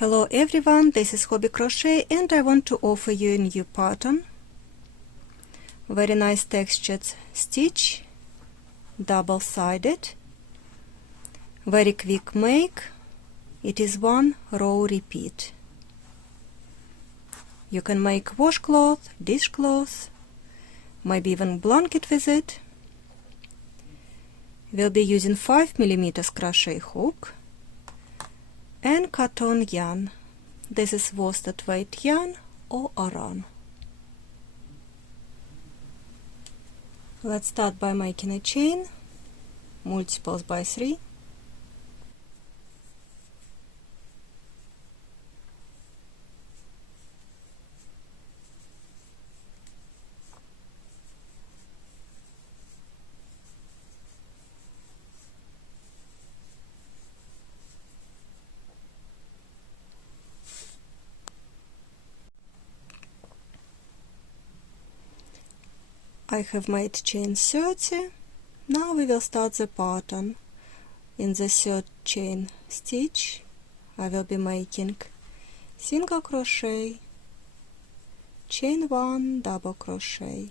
Hello everyone, this is Hobby Crochet and I want to offer you a new pattern. Very nice textured stitch, double-sided, very quick make. It is one row repeat. You can make washcloth, dishcloth, maybe even blanket with it. We'll be using 5mm crochet hook and cotton yarn. This is worsted weight yarn or aran. Let's start by making a chain, multiples by 3. I have made chain 30. Now we will start the pattern. In the third chain stitch I will be making single crochet, chain 1, double crochet,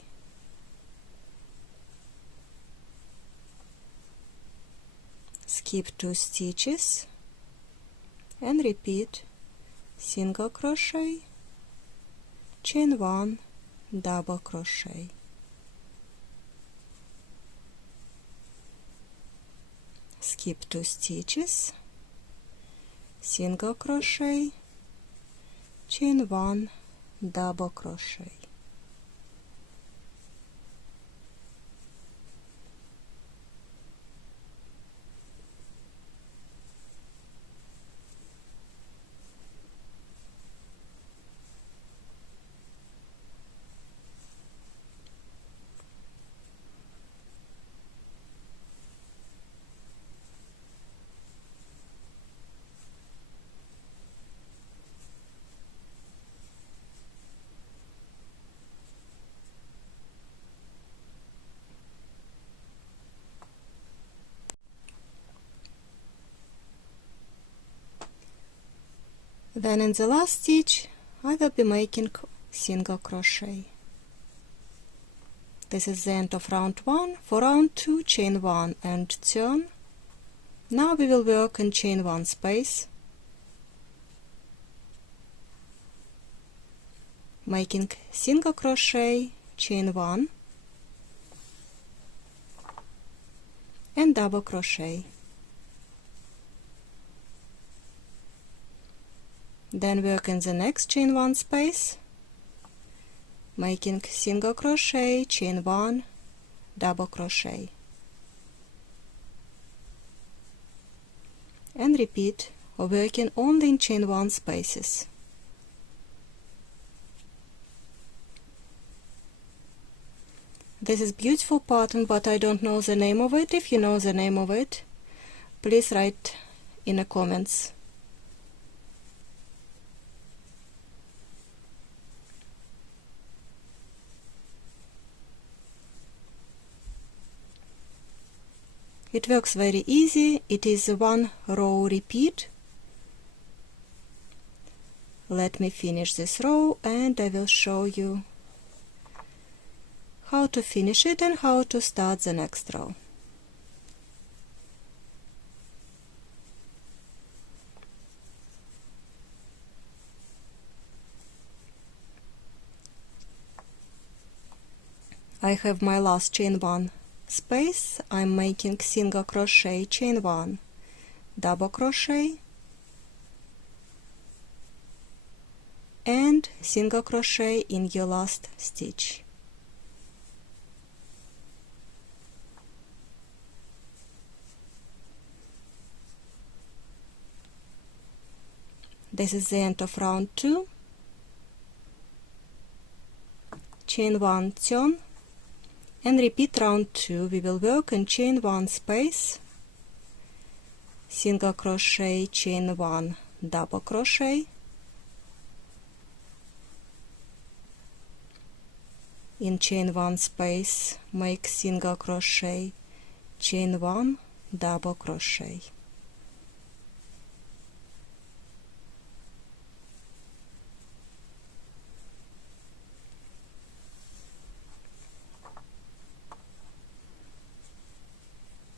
skip 2 stitches and repeat single crochet, chain 1, double crochet. Skip 2 stitches, single crochet, chain 1, double crochet. Then in the last stitch I will be making single crochet. This is the end of round 1. For round 2, chain 1 and turn. Now we will work in chain 1 space, making single crochet, chain 1 and double crochet. Then work in the next chain 1 space, making single crochet, chain 1, double crochet, and repeat, or working only in chain 1 spaces. This is beautiful pattern, but I don't know the name of it. If you know the name of it, please write in the comments. It works very easy. It is a one row repeat. Let me finish this row and I will show you how to finish it and how to start the next row. I have my last chain 1 space. I'm making single crochet, chain 1, double crochet and single crochet in your last stitch. This is the end of round 2. Chain 1, turn and repeat round 2. We will work in chain 1 space, single crochet, chain 1, double crochet, in chain 1 space make single crochet, chain 1, double crochet.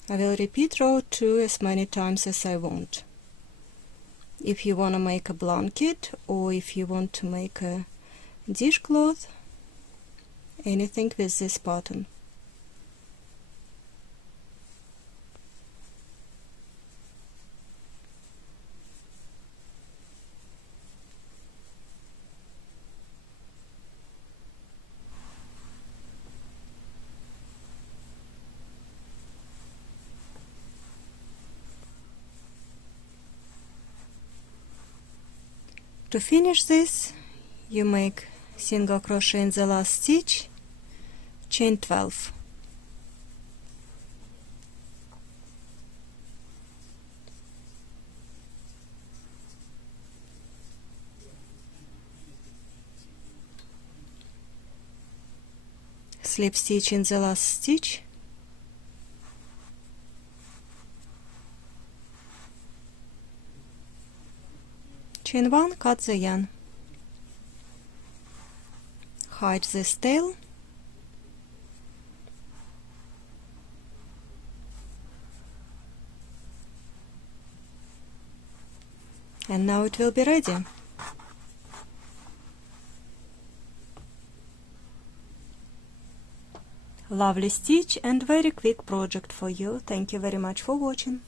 I will repeat row 2 as many times as I want. If you want to make a blanket, or if you want to make a dishcloth, anything with this pattern. To finish this, you make single crochet in the last stitch, chain 12. Slip stitch in the last stitch, chain 1, cut the yarn, hide this tail, and now it will be ready. Lovely stitch and very quick project for you. Thank you very much for watching.